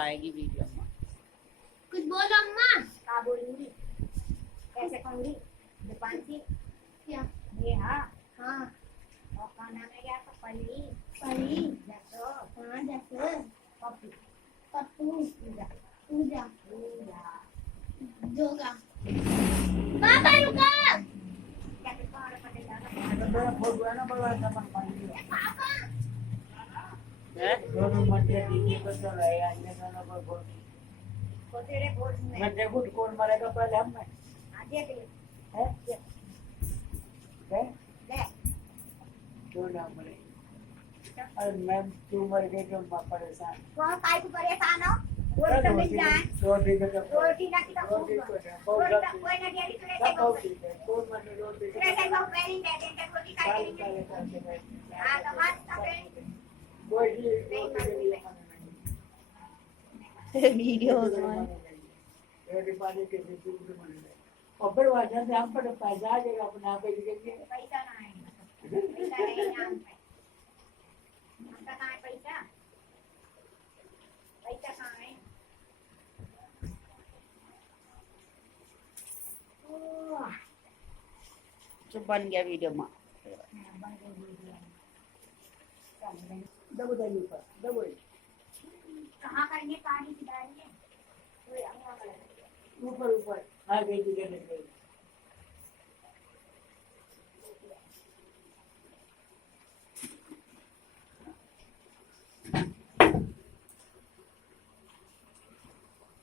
आएगी वीडियो में। कुछ बोलो अम्मा। का बोलूंगी कैसे कहूंगी दुकान की क्या? ये हाँ हाँ और खाना में क्या तो पली परी। जैसो हाँ जैसे पप्पू पप्पू पूजा पूजा पूजा जोगा। पापा रुको। क्या तो कौन पटेगा बड़ा बहुत बुरा ना बड़ा सामान पानी पापा हैं? दोनों मध्य दीदी को तो रहे अन्य दोनों को बहुत को तेरे बोल में मैं देखूं कौन मरेगा पहले हम में आ देख ले है है ले क्यों ना मरे अरे मैम तू मर गई तो मैं परेशान कौन काय को परेशान हो रोटी तो मिल जाए रोटी का रोटी ना की तो रोटी खूब को रोटी तो कोई ना दे तुरे से सब ठीक है कौन मरे रोटी तुरे से वो पेरी दे दे रोटी खा काले के काले करके हां तो मस्त तो पेरी कोई रोटी के लिए वीडियो रोटी पानी के लिए दूध मरे और फिर वजह से हम पर पैसा आ जाएगा अपना पे लिखेंगे पैसा ना है पैसा नहीं नाम पे हमका कहाँ है पैसा पैसा कहाँ है ओह जो बन गया वीडियो में। बन गई वीडियो चल गई दबो दबो ऊपर दबो कहाँ करेंगे पानी की डालिए ऊपर ऊपर आ गई जगह लग गई